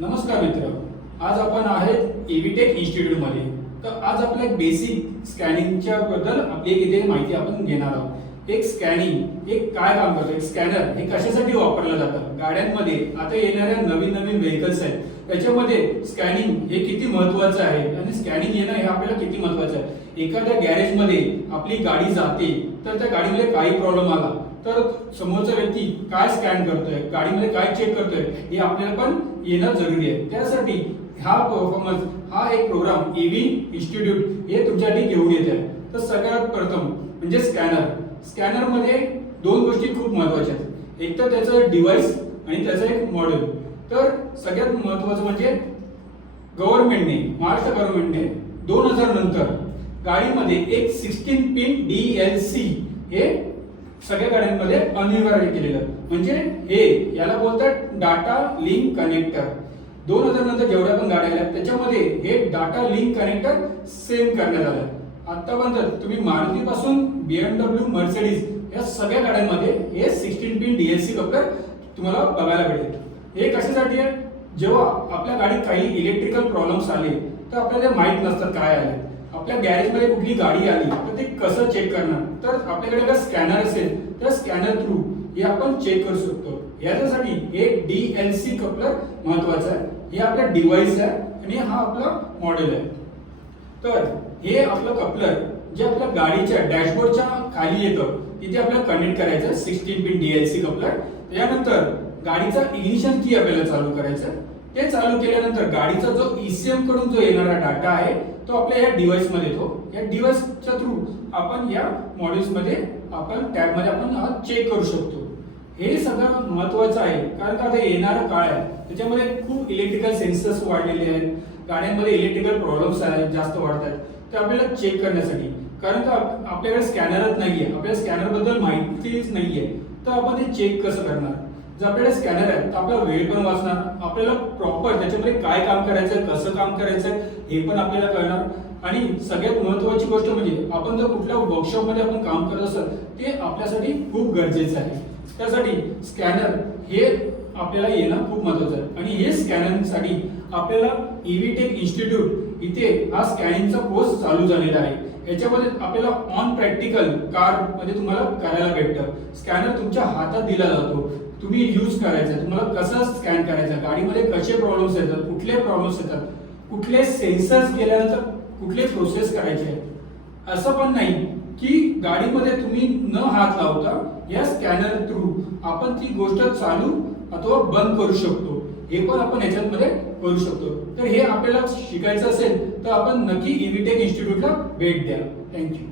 नमस्कार मित्र, आज आपण आहेत एव्हीटेक इन्स्टिट्यूट मध्ये. तर आज आपल्या एक बेसिक स्कॅनिंगच्या बद्दल आपली एक इथे माहिती आपण घेणार आहोत. एक स्कॅनिंग एक काय काम करतं, एक स्कॅनर हे कशासाठी वापरलं जातं, गाड्यांमध्ये आता येणाऱ्या नवीन नवीन व्हेकल्स आहेत त्याच्यामध्ये स्कॅनिंग हे किती महत्त्वाचं आहे आणि स्कॅनिंग येणं हे आपल्याला किती महत्त्वाचं आहे. एखाद्या गॅरेजमध्ये आपली गाडी जाते तर त्या गाडीमध्ये काही प्रॉब्लेम आला तर समोरचा व्यक्ती काय स्कॅन करतोय, गाडीमध्ये काय चेक करतोय हे आपल्याला पण येणं जरुरी आहे. त्यासाठी हा परफॉर्मन्स हा एक प्रोग्राम एव्ही इन्स्टिट्यूट हे तुमच्यासाठी घेऊन येत आहे. तर सगळ्यात प्रथम म्हणजे स्कॅनर मध्ये दोन गोष्टी खूप महत्त्वाच्या आहेत. एक तर त्याचं डिव्हाइस आणि त्याचं एक मॉडेल. तर सगळ्यात महत्त्वाचं म्हणजे महाराष्ट्र गव्हर्नमेंटने 2000 नंतर गाडीमध्ये एक 16 पिन DLC हे सगळ्या गाड्यांमध्ये अनिवार्य केलेलं. म्हणजे हे याला बोलतात डाटा लिंक कनेक्टर. 2000 नंतर जेवढ्या पण गाड्या आल्या त्याच्यामध्ये हे डाटा लिंक कनेक्टर सेम करण्यात आलं. आतापर्यंत तुम्ही मारुती पासून BMW, मर्सिडीज या सगळ्या गाड्यांमध्ये हे 16 पिन DLC कपलर तुम्हाला बघायला भेटेल. हे कशासाठी आहे, जेव्हा आपल्या गाडीत काही इलेक्ट्रिकल प्रॉब्लेम्स आले तर आपल्याला माहित नसतात काय आले. आपल्या गॅरेजमध्ये कुठली गाडी आली तर ते कसं चेक करणार, तर आपल्याकडे जर स्कॅनर असेल तर स्कॅनर थ्रू हे आपण चेक करू शकतो. याच्यासाठी हे DLC कपलर महत्वाचं आहे. हे आपला डिव्हाइस आहे आणि हा आपला मॉडेल आहे. तर हे आपलं कपलर जे आपल्या गाडीच्या डॅशबोर्डच्या खाली येतं तिथे आपल्याला कनेक्ट करायचं 16 पिन DLC कपलर. त्यानंतर गाडीचा इग्निशन की आपल्याला चालू करायचं. ते चालू केल्यानंतर गाडीचा जो ECM कडून जो येणारा डाटा आहे तो आपल्या या डिव्हाइस मध्ये येतो. या डिव्हाइसच्या थ्रू आपण या मॉड्यूल्स मध्ये आपण टॅब मध्ये आपण चेक करू शकतो. हे सगळं महत्त्वाचं आहे कारण का आता येणारा काळ आहे त्याच्यामध्ये खूप इलेक्ट्रिकल सेन्सर्स वाढलेले आहेत. गाड्यांमध्ये इलेक्ट्रिकल प्रॉब्लेम्स आहेत जास्त वाढत आहेत. ते आपल्याला चेक करण्यासाठी, कारण का आपल्याकडे स्कॅनरच नाहीये, आपल्याला स्कॅनर बद्दल माहितीच नाहीये, तर आपण ते चेक कसं करणार. जर आपल्याकडे स्कॅनर आहे तर आपला वेळ पण वाचणार, आपल्याला प्रॉपर त्याच्यामध्ये काय काम करायचं, कसं काम करायचं हे पण आपल्याला कळणार. आणि सगळ्यात महत्त्वाची गोष्ट म्हणजे आपण जर कुठल्या वर्कशॉप मध्ये आपण काम करत असेल ते आपल्यासाठी खूप गरजेचं आहे. त्यासाठी स्कॅनर हे आपल्याला येणं खूप महत्त्वाचं आहे. आणि हे स्कॅनरसाठी आपल्याला एव्हीटेक इन्स्टिट्यूट इथे हा स्कॅनिंगचा कोर्स चालू झालेला आहे. याच्यामध्ये आपल्याला ऑन प्रॅक्टिकल कार मध्ये तुम्हाला करायला भेटतं. स्कॅनर तुमच्या हातात दिला जातो, तुम्ही यूज करायचं, तुम्हाला कसं स्कॅन करायचं, गाडीमध्ये कसे प्रॉब्लेम्स येतात, कुठले प्रॉब्लेम्स येतात, कुठले सेन्सर्स गेल्यानंतर कुठले प्रोसेस करायचे आहेत. असं पण नाही की गाडीमध्ये तुम्ही न हात लावता या स्कॅनर थ्रू आपण ती गोष्ट चालू अथवा बंद करू शकतो. हे पण आपण याच्यामध्ये करू शकतो. तर हे आपल्याला शिकायचं असेल तर आपण नक्की एव्हीटेक इन्स्टिट्यूटला भेट द्या. थँक्यू.